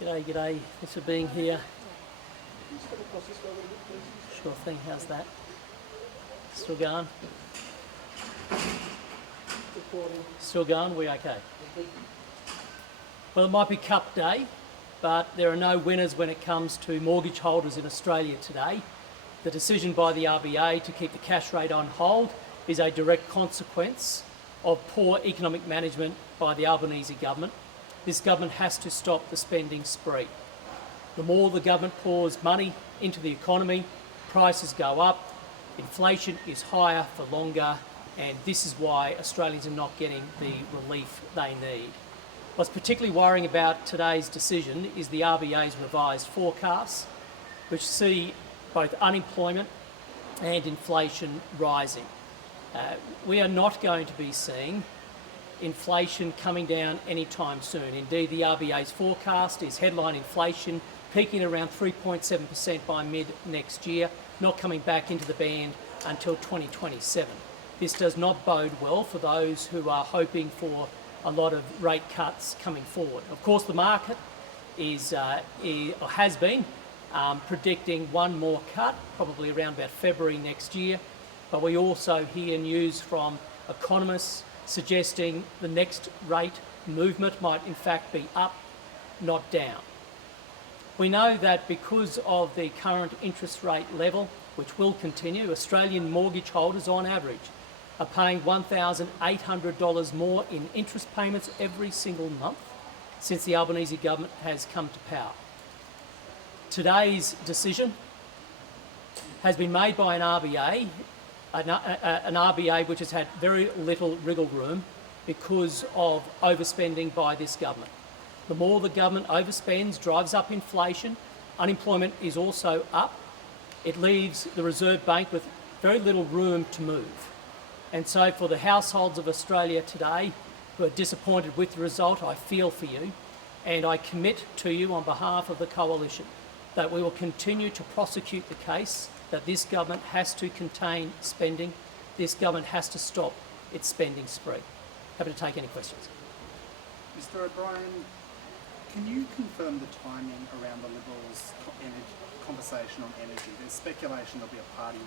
G'day, g'day. Thanks for being here. Sure thing. How's that? Still going? Still going? We okay? Well, it might be Cup Day, but there are no winners when it comes to mortgage holders in Australia today. The decision by the RBA to keep the cash rate on hold is a direct consequence of poor economic management by the Albanese government. This government has to stop the spending spree. The more the government pours money into the economy, prices go up, inflation is higher for longer, and this is why Australians are not getting the relief they need. What's particularly worrying about today's decision is the RBA's revised forecasts, which see both unemployment and inflation rising. We are not going to be seeing inflation coming down anytime soon. Indeed, the RBA's forecast is headline inflation peaking around 3.7% by mid next year, not coming back into the band until 2027. This does not bode well for those who are hoping for a lot of rate cuts coming forward. Of course, the market has been predicting one more cut, probably around about February next year, but we also hear news from economists suggesting the next rate movement might in fact be up, not down. We know that because of the current interest rate level, which will continue, Australian mortgage holders on average are paying $1,800 more in interest payments every single month since the Albanese government has come to power. Today's decision has been made by an RBA which has had very little wriggle room because of overspending by this government. The more the government overspends, drives up inflation, unemployment is also up. It leaves the Reserve Bank with very little room to move. And so for the households of Australia today who are disappointed with the result, I feel for you, and I commit to you on behalf of the Coalition that we will continue to prosecute the case that this government has to contain spending, this government has to stop its spending spree. Happy to take any questions. Mr. Obrien, can you confirm the timing around the Liberals' conversation on energy? There's speculation there'll be a party.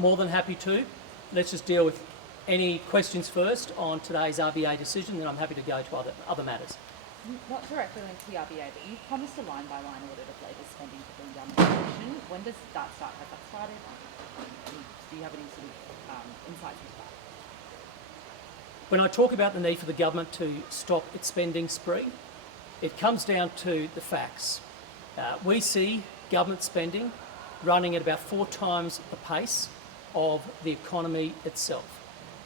More than happy to. Let's just deal with any questions first on today's RBA decision, then I'm happy to go to other matters. Not directly linked to the RBA, but you've promised a line-by-line audit of Labor's spending to bring down inflation. When does that start? Has that started? Do you have any sort of insights into that? When I talk about the need for the government to stop its spending spree, it comes down to the facts. We see government spending running at about 4 times the pace of the economy itself.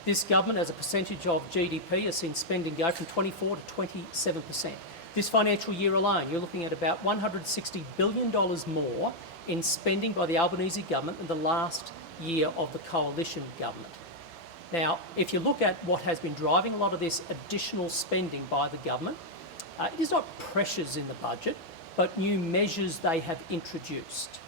This government, as a percentage of GDP, has seen spending go from 24 to 27%. This financial year alone, you're looking at about $160 billion more in spending by the Albanese government than the last year of the Coalition government. Now, if you look at what has been driving a lot of this additional spending by the government, it is not pressures in the budget, but new measures they have introduced.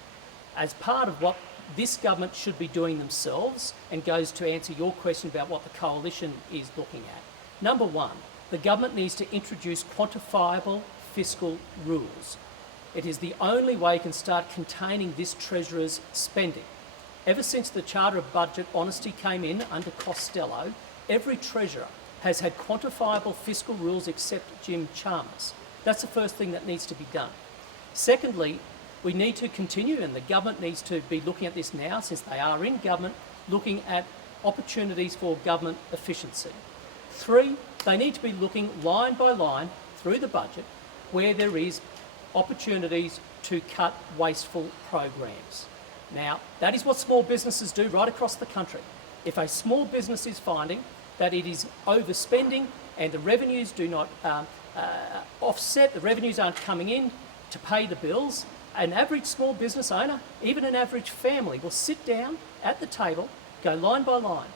As part of what this government should be doing themselves, and goes to answer your question about what the Coalition is looking at. Number one, the government needs to introduce quantifiable fiscal rules. It is the only way you can start containing this Treasurer's spending. Ever since the Charter of Budget Honesty came in under Costello, every Treasurer has had quantifiable fiscal rules except Jim Chalmers. That's the first thing that needs to be done. Secondly, we need to continue, and the government needs to be looking at this now, since they are in government, looking at opportunities for government efficiency. 3, they need to be looking line by line through the budget where there is opportunities to cut wasteful programs. Now, that is what small businesses do right across the country. If a small business is finding that it is overspending and the revenues do not offset, the revenues aren't coming in to pay the bills, an average small business owner, even an average family, will sit down at the table, go line by line,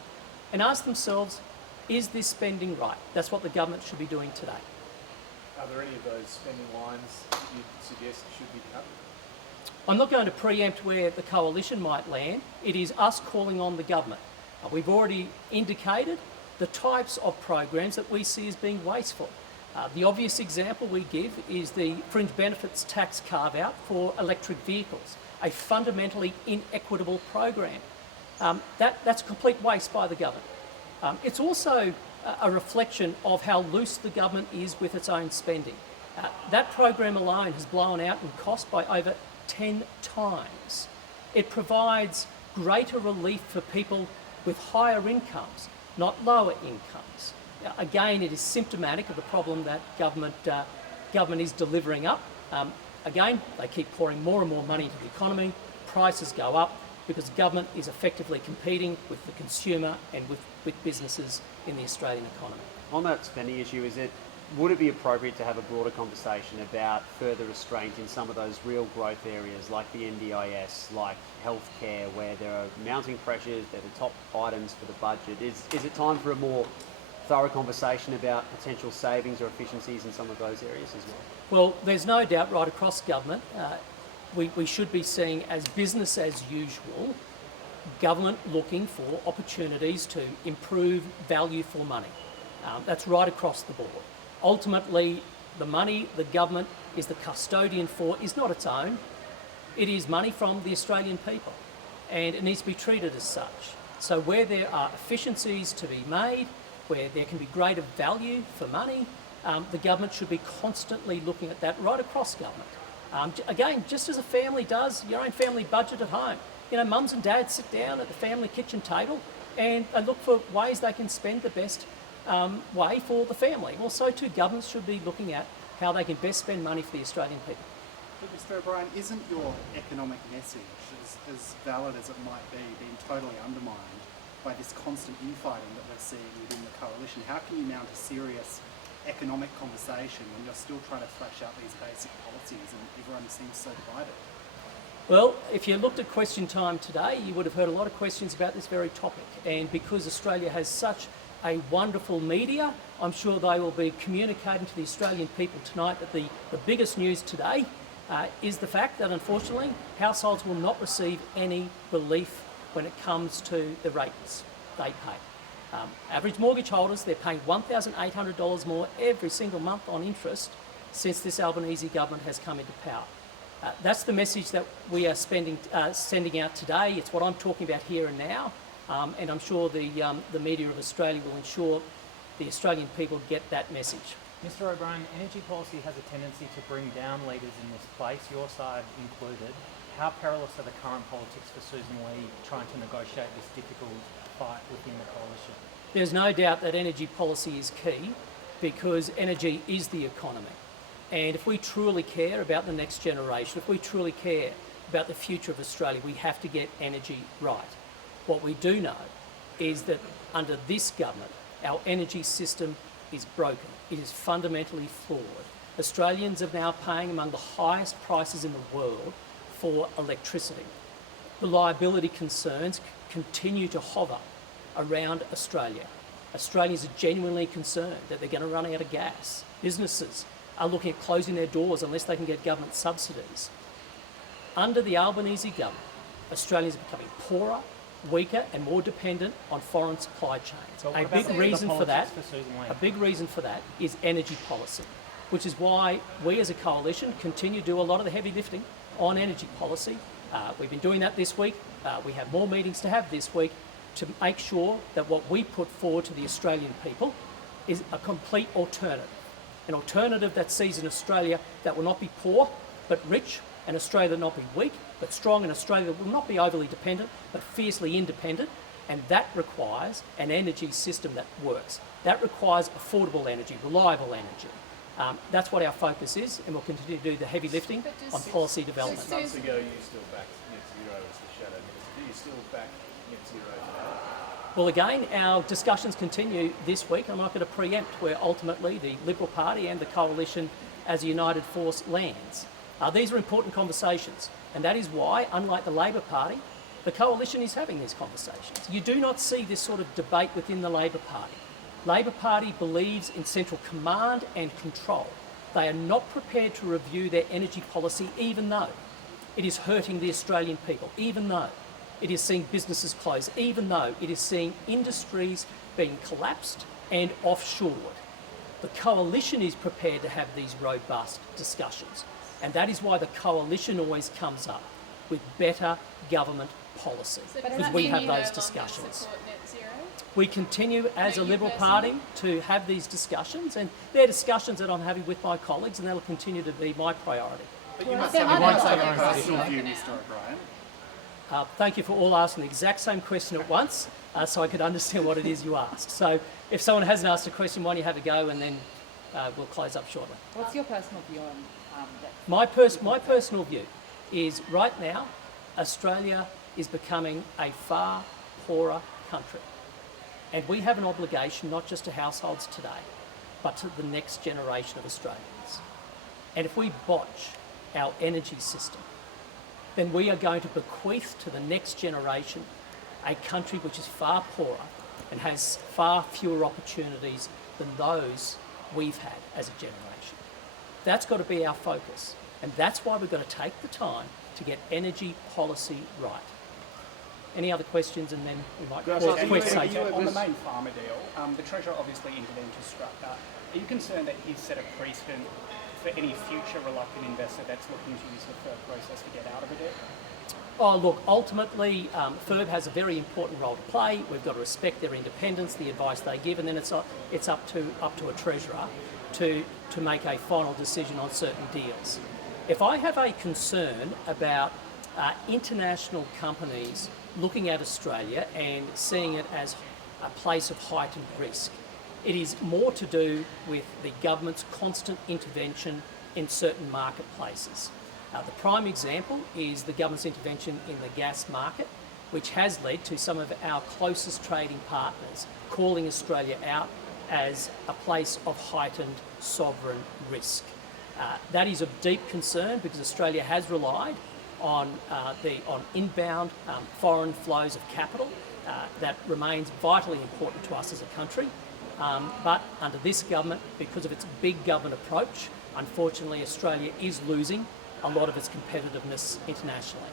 and ask themselves, is this spending right? That's what the government should be doing today. Are there any of those spending lines you suggest should be cut? I'm not going to preempt where the Coalition might land. It is us calling on the government. We've already indicated the types of programs that we see as being wasteful. The obvious example we give is the fringe benefits tax carve-out for electric vehicles, a fundamentally inequitable program. That's a complete waste by the government. It's also a reflection of how loose the government is with its own spending. That program alone has blown out in cost by over 10 times. It provides greater relief for people with higher incomes, not lower incomes. Again, it is symptomatic of the problem that government is delivering up. Again, they keep pouring more and more money into the economy, prices go up because government is effectively competing with the consumer and with businesses in the Australian economy. On that spending issue, would it be appropriate to have a broader conversation about further restraint in some of those real growth areas like the NDIS, like healthcare, where there are mounting pressures, they're the top items for the budget? Is it time for a more thorough conversation about potential savings or efficiencies in some of those areas as well? Well, there's no doubt right across government, we should be seeing as business as usual, government looking for opportunities to improve value for money. That's right across the board. Ultimately, the money the government is the custodian for is not its own. It is money from the Australian people, and it needs to be treated as such. So where there are efficiencies to be made, where there can be greater value for money, the government should be constantly looking at that right across government. Again, just as a family does, your own family budget at home. You know, mums and dads sit down at the family kitchen table and they look for ways they can spend the best way for the family. Well, so too governments should be looking at how they can best spend money for the Australian people. But Mr. Obrien, isn't your economic message, as valid as it might be, being totally undermined by this constant infighting that we're seeing within the coalition? How can you mount a serious economic conversation when you're still trying to thrash out these basic policies and everyone seems so divided? Well, if you looked at question time today, you would have heard a lot of questions about this very topic. And because Australia has such a wonderful media, I'm sure they will be communicating to the Australian people tonight that the biggest news today is the fact that unfortunately households will not receive any relief when it comes to the rates they pay. Average mortgage holders, they're paying $1,800 more every single month on interest since this Albanese government has come into power. That's the message that we are sending out today. It's what I'm talking about here and now, and I'm sure the media of Australia will ensure the Australian people get that message. Mr. Obrien, energy policy has a tendency to bring down leaders in this place, your side included. How perilous are the current politics for Susan Lee trying to negotiate this difficult fight within the coalition? There's no doubt that energy policy is key because energy is the economy. And if we truly care about the next generation, if we truly care about the future of Australia, we have to get energy right. What we do know is that under this government, our energy system is broken. It is fundamentally flawed. Australians are now paying among the highest prices in the world for electricity. Reliability concerns continue to hover around Australia. Australians are genuinely concerned that they're going to run out of gas. Businesses are looking at closing their doors unless they can get government subsidies. Under the Albanese government, Australians are becoming poorer, weaker and more dependent on foreign supply chains. A big reason for that is energy policy, which is why we as a coalition continue to do a lot of the heavy lifting on energy policy. We've been doing that this week. We have more meetings to have this week to make sure that what we put forward to the Australian people is a complete alternative. An alternative that sees an Australia that will not be poor but rich, an Australia that will not be weak but strong, an Australia that will not be overly dependent but fiercely independent, and that requires an energy system that works. That requires affordable energy, reliable energy. That's what our focus is, and we'll continue to do the heavy lifting on policy development. 6 months ago you still backed net zero as the shadow minister. Do you still back net zero today? Well, again, our discussions continue this week. I'm not going to preempt where ultimately the Liberal Party and the Coalition as a united force lands. These are important conversations, and that is why, unlike the Labor Party, the Coalition is having these conversations. You do not see this sort of debate within the Labor Party. Labor Party believes in central command and control. They are not prepared to review their energy policy, even though it is hurting the Australian people, even though it is seeing businesses close, even though it is seeing industries being collapsed and offshored. The coalition is prepared to have these robust discussions, and that is why the coalition always comes up with better government policy, So does because that we mean have you no those longer discussions. support net zero? We continue as No, a you Liberal personally? Party to have these discussions, and they're discussions that I'm having with my colleagues, and that'll continue to be my priority. But you must there have are a other personal options view, for Mr. now. O'Brien. Thank you for all asking the exact same question at once, so I could understand what it is you asked. So if someone hasn't asked a question, why don't you have a go, and then we'll close up shortly. What's your personal view on that? My personal view is right now, Australia is becoming a far poorer country. And we have an obligation not just to households today, but to the next generation of Australians. And if we botch our energy system, then we are going to bequeath to the next generation a country which is far poorer and has far fewer opportunities than those we've had as a generation. That's got to be our focus. And that's why we've got to take the time to get energy policy right. Any other questions, and then we might Grass, pause are quick you- say. are you- On the main farmer deal, the Treasurer obviously intervened to strike that. Are you concerned that he's set a precedent for any future reluctant investor that's looking to use the FIRB process to get out of a deal? Oh, look, ultimately, FIRB has a very important role to play. We've got to respect their independence, the advice they give, and then it's up to a treasurer to make a final decision on certain deals. If I have a concern about international companies looking at Australia and seeing it as a place of heightened risk, it is more to do with the government's constant intervention in certain marketplaces. The prime example is the government's intervention in the gas market, which has led to some of our closest trading partners calling Australia out as a place of heightened sovereign risk. That is of deep concern because Australia has relied on inbound foreign flows of capital. That remains vitally important to us as a country. But under this government, because of its big government approach, unfortunately Australia is losing a lot of its competitiveness internationally.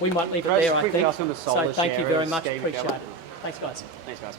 We might leave it Can I just there, I quickly think. ask on the So solar thank you very sharers much, scheme appreciate it. government? Thanks, guys. Thanks, guys.